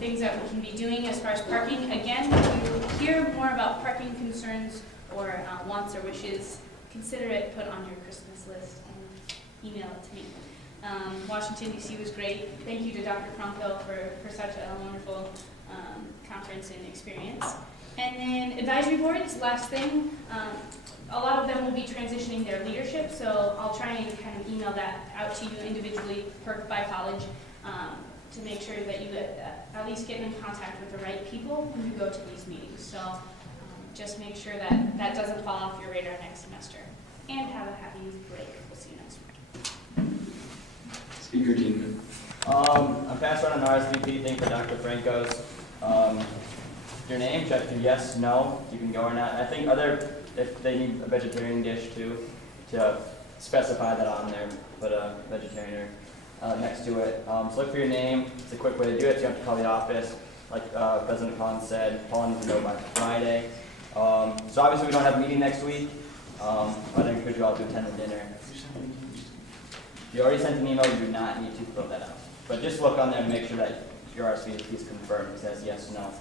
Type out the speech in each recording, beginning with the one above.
things that we can be doing as far as parking. Again, if you hear more about parking concerns or wants or wishes, consider it put on your Christmas list and email it to me. Washington, D.C. was great. Thank you to Dr. Cronko for such a wonderful conference and experience. And then advisory boards, last thing. A lot of them will be transitioning their leadership, so I'll try and kind of email that out to you individually by college to make sure that you at least get in contact with the right people when you go to these meetings. So just make sure that that doesn't fall off your radar next semester. And have a happy break. We'll see you next week. Speaker Dean. I'm passed around an RSVP thing for Dr. Franco's. Your name, check to yes, no, you can go or not. I think if they need a vegetarian dish too, to specify that on there, put a vegetarian next to it. So look for your name. It's a quick way to do it. So you have to call the office. Like President Collins said, Paul needs to know by Friday. So obviously we don't have a meeting next week, but I encourage you all to attend the dinner. If you already sent an email, you do not need to fill that out. But just look on there and make sure that your RSVP is confirmed. It says yes, no.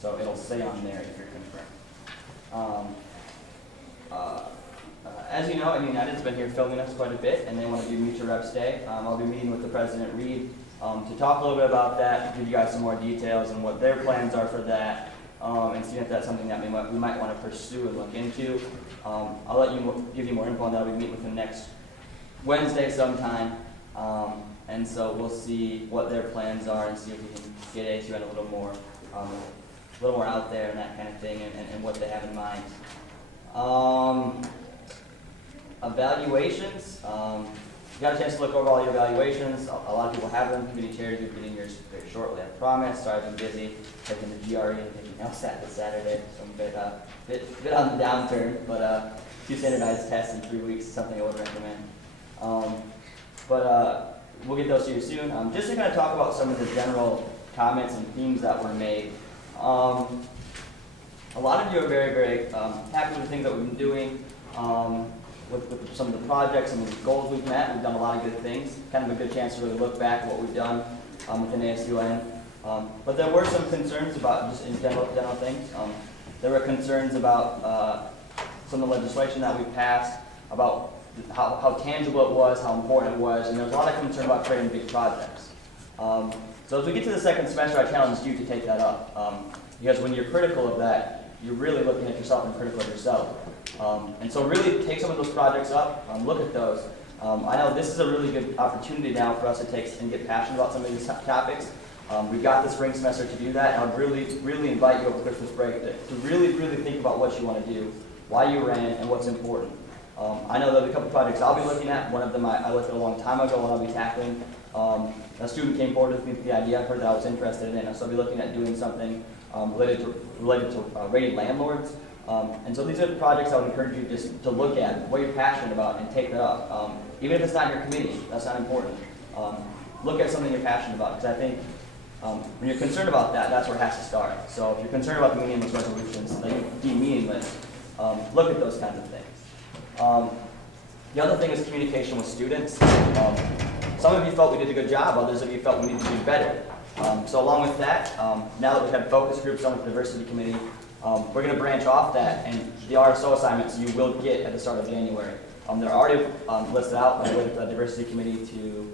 So it'll say on there if you're confirmed. As you know, United's been here filming us quite a bit, and they want to do Mutual Reps Day. I'll be meeting with the President Reed to talk a little bit about that, give you guys some more details and what their plans are for that, and see if that's something that we might want to pursue and look into. I'll give you more info on that. We meet with them next Wednesday sometime, and so we'll see what their plans are and see if we can get ASUN a little more out there and that kind of thing, and what they have in mind. Evaluations. You got a chance to look over all your evaluations. A lot of people have them. Committee chairs, you'll be getting yours very shortly, I promise. Sorry, I've been busy taking the GRE and everything else this Saturday, so I'm a bit on the downturn, but 2 standardized tests in 3 weeks is something I would recommend. We'll get those to you soon. Just to kind of talk about some of the general comments and themes that were made. A lot of you are very, very happy with the things that we've been doing, with some of the projects and the goals we've met. We've done a lot of good things. Kind of a good chance to really look back at what we've done within ASUN. But there were some concerns about just in general things. There were concerns about some of the legislation that we passed, about how tangible it was, how important it was, and there was a lot of concern about creating big projects. So as we get to the second semester, I challenged you to take that up. Because when you're critical of that, you're really looking at yourself and critical of yourself. And so really take some of those projects up, look at those. I know this is a really good opportunity now for us to take and get passionate about some of these topics. We've got the spring semester to do that, and I'd really invite you over Christmas break to really think about what you want to do, why you ran, and what's important. I know there are a couple projects I'll be looking at. One of them I looked at a long time ago, one I'll be tackling. A student came forward with me with the idea I heard that I was interested in, so I'll be looking at doing something related to rated landlords. And so these are the projects I would encourage you just to look at, what you're passionate about, and take that up. Even if it's not your committee, that's not important. Look at something you're passionate about, because I think when you're concerned about that, that's where it has to start. So if you're concerned about the meaningless resolutions that you deem meaningless, look at those kinds of things. The other thing is communication with students. Some of you felt we did a good job, others of you felt we needed to do better. So along with that, now that we've had focus groups on with the diversity committee, we're going to branch off that, and the RSO assignments you will get at the start of January. They're already listed out with the diversity committee to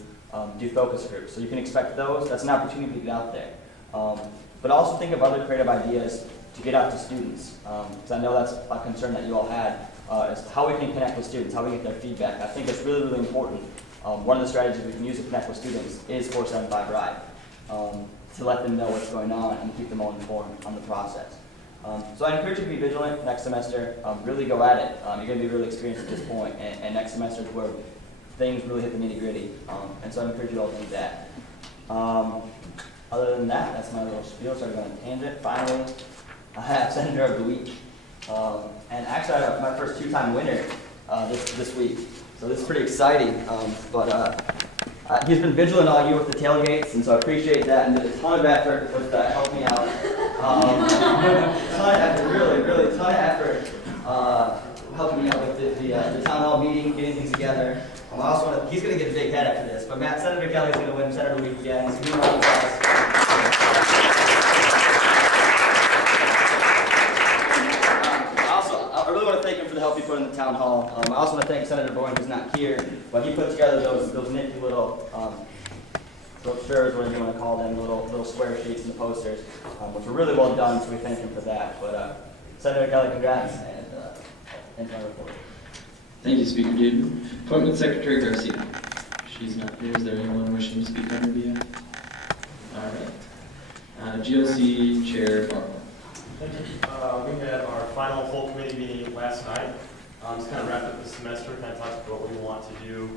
do focus groups. So you can expect those. That's an opportunity to get out there. But also think of other creative ideas to get out to students, because I know that's a concern that you all had, is how we can connect with students, how we get their feedback. I think it's really important. One of the strategies we can use to connect with students is 475 RIDE, to let them know what's going on and keep them all informed on the process. So I encourage you to be vigilant next semester. Really go at it. You're going to be really experienced at this point, and next semester is where things really hit the nitty-gritty. And so I encourage you all to do that. Other than that, that's my little spiel. Started on a tangent. Finally, I have Senator of the Week. And actually, I have my first 2-time winner this week. So this is pretty exciting. He's been vigilant all year with the tailgates, and so I appreciate that, and did a ton of effort with helping me out. Ton of effort, really ton of effort helping me out with the town hall meeting, getting things together. He's going to get a big head after this, but Senator Kelly's going to win Senator of the Week again. So give him a round of applause. town hall. I also want to thank Senator Bourne, who's not here, but he put together those nifty little brochures, whatever you want to call them, little square sheets and the posters, which were really well done, so we thank him for that. But Senator Kelly, congrats, and thanks for my report. Thank you, Speaker Dean. Appointment Secretary Garcia. She's not here. Is there anyone wishing to speak on her behalf? All right. GLC Chair Farmer. Thank you. We had our final full committee meeting last night. Just kind of wrapped up the semester, kind of talked about what we want to do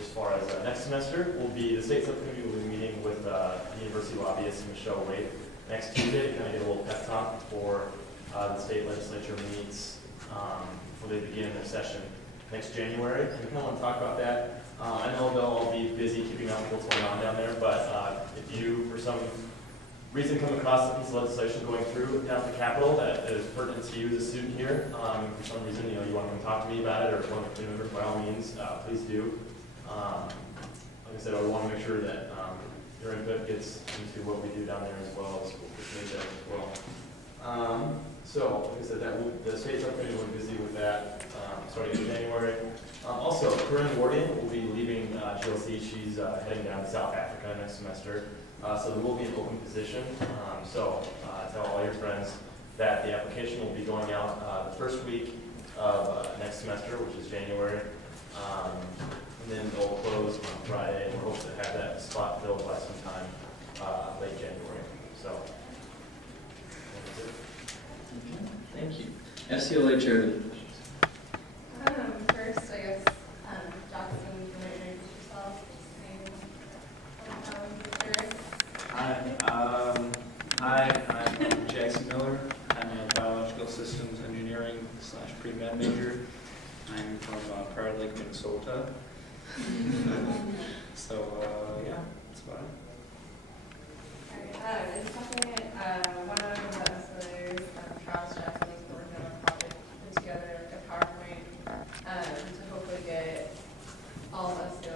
as far as next semester. The state subcommittee will be meeting with the university lobbyist, Michelle Wade, next Tuesday to kind of get a little pep talk before the state legislature meets before they begin their session next January. And we kind of want to talk about that. I know they'll all be busy keeping up with what's going on down there, but if you, for some reason, come across a piece of legislation going through down at the Capitol that is pertinent to you as a student here, for some reason, you want to come talk to me about it, or one of the committee members, by all means, please do. Like I said, I want to make sure that your input gets into what we do down there as well as so, like I said, the state subcommittee will be busy with that starting in January. Also, Corinne Wardian will be leaving GLC. She's heading down to South Africa next semester. So there will be an open position. Tell all your friends that the application will be going out the first week of next semester, which is January. And then they'll close on Friday, and we're hoping to have that spot filled by sometime late January. So, Okay, thank you. FCLA Chair. First, I guess, Jackson, you want to introduce yourself? Hi, I'm Jackson Miller. I'm a biological systems engineering / pre-med major. I'm from Prior Lake, Minnesota. Yeah, that's about it. Alright, and second, one of the ancillary Charles Jackson is working on a project to put together like a PowerPoint to hopefully get all of us to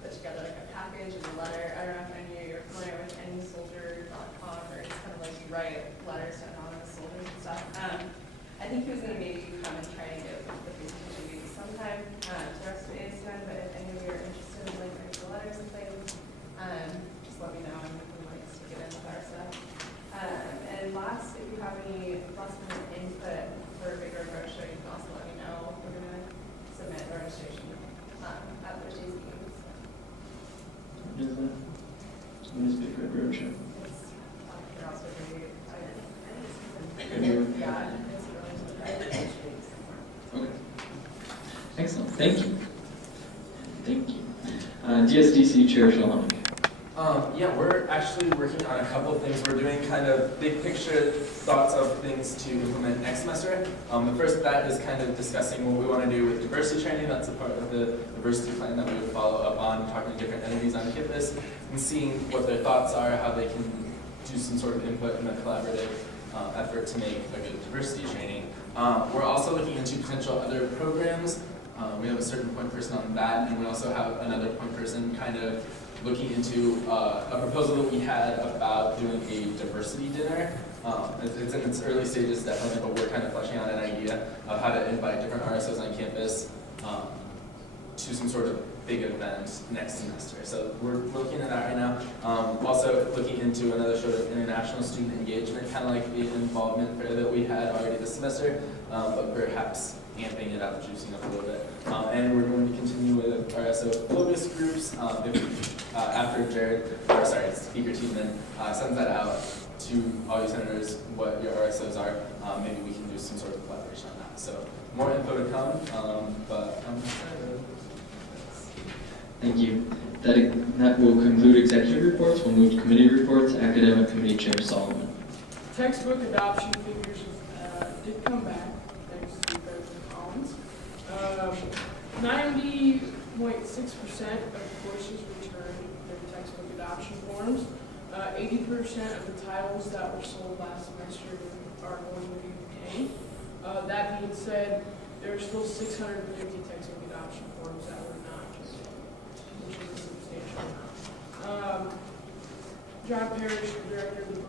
put together like a package and a letter. I don't know if any of you are familiar with anysoldier.com, or it's kind of like you write letters to anonymous soldiers and stuff. I think he was going to maybe come and try and get the presentation maybe sometime to the rest of ASUN, but if any of you are interested in like writing the letters and things, just let me know and we can like stick it in with our stuff. And last, if you have any last minute input for a bigger roadshow, you can also let me know. We're going to submit the registration at Thursday's meeting. What is that? What is Big Red Roadshow? It's you're also very February? yeah, it's really Okay. Excellent. Thank you. Thank you. DSDC Chair Shalom. Yeah, we're actually working on a couple of things. We're doing kind of big picture thoughts of things to implement next semester. The first of that is kind of discussing what we want to do with diversity training. That's a part of the diversity plan that we would follow up on, talking to different entities on campus and seeing what their thoughts are, how they can do some sort of input in a collaborative effort to make a good diversity training. We're also looking into potential other programs. We have a certain point person on that, and we also have another point person kind of looking into a proposal that we had about doing a diversity dinner. It's in its early stages definitely, but we're kind of fleshing out an idea of how to invite different RSOs on campus to some sort of big event next semester. So we're looking at that right now. Also looking into another sort of international student engagement, kind of like the involvement fair that we had already this semester, but perhaps amping it up, juicing up a little bit. And we're going to continue with RSO focus groups. After Speaker Tiedemann sends that out to all you senators, what your RSOs are, maybe we can do some sort of collaboration on that. So more info to come, but I'm excited. Thank you. That will conclude executive reports. We'll move to committee reports. Academic Committee Chair Solomon. Textbook adoption figures did come back, thanks to President Collins. 90.6% of courses returned their textbook adoption forms. 80% of the titles that were sold last semester are going to be retained. That being said, there are still 650 textbook adoption forms that were not retained, which is a substantial amount. John Parrish, the director of the